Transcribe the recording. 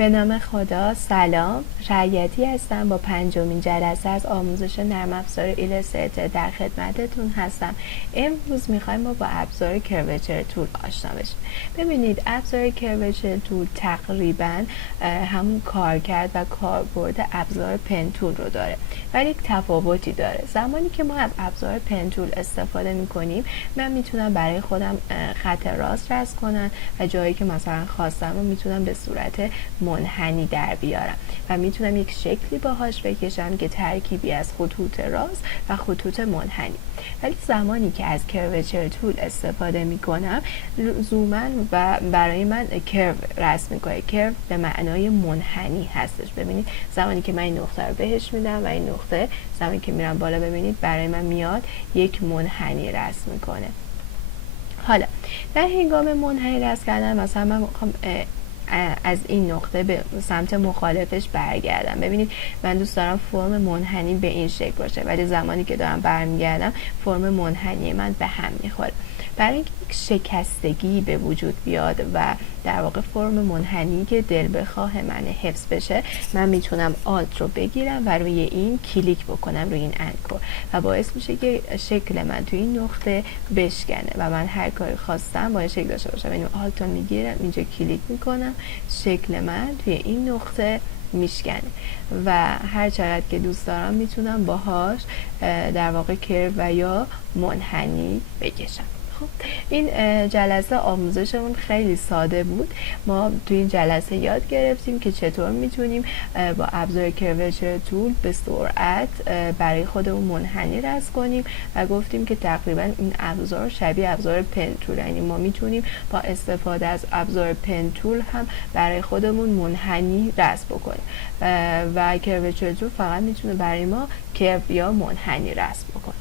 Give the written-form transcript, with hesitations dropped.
به نام خدا. سلام، رعیتی هستم. با 5مین جلسه از آموزش نرم افزار ایلاستریتور در خدمتتون هستم. امروز میخوایم با ابزار کروچر تول آشنا بشیم. ببینید ابزار کروچر تول تقریبا همون کارکرد و کاربرد ابزار پن تول رو داره، ولی یک تفاوتی داره. زمانی که ما از ابزار پن تول استفاده میکنیم، من میتونم برای خودم خط راست رسم کنم و جایی که مثلا خواستم رو میتونم به صورت منحنی در بیارم و میتونم یک شکلی باهاش بکشم که ترکیبی از خطوط راست و خطوط منحنی. ولی زمانی که از کروچر تول استفاده میکنم، لزوما و برای من کرو رسم میکنه. کرو به معنای منحنی هستش. ببینید زمانی که من این نقطه رو بهش میدم و این نقطه زمانی که میرم بالا، ببینید برای من میاد یک منحنی رسم میکنه. حالا در هنگام منحنی رسم کردن، مثلا من میخوام از این نقطه به سمت مخالفش برگردم. ببینید من دوست دارم فرم منحنی به این شکل باشه، ولی زمانی که دارم برمیگردم فرم منحنی من به هم میخوره. برای اینکه یک شکستگی به وجود بیاد و در واقع فرم منحنی که دل بخواه من حفظ بشه، من میتونم آلت رو بگیرم و روی این کلیک بکنم، روی این انکور، و باعث میشه که شکل من توی این نقطه بشکنه و من هر کاری خواستم با این شکل داشته باشم. این آلت رو میگیرم، اینجا کلیک میکنم، شکل من توی این نقطه میشکنه و هر چقدر که دوست دارم میتونم باهاش در واقع کرو و یا منحنی بکشم. این جلسه آموزشمون خیلی ساده بود. ما تو این جلسه یاد گرفتیم که چطور میتونیم با ابزار کروچر تول به سرعت برای خودمون منحنی رسم کنیم و گفتیم که تقریبا این ابزار شبیه ابزار پن تول، یعنی ما میتونیم با استفاده از ابزار پن تول هم برای خودمون منحنی رسم بکنیم و کروچر تول فقط میتونه برای ما کرو یا منحنی رسم بکنه.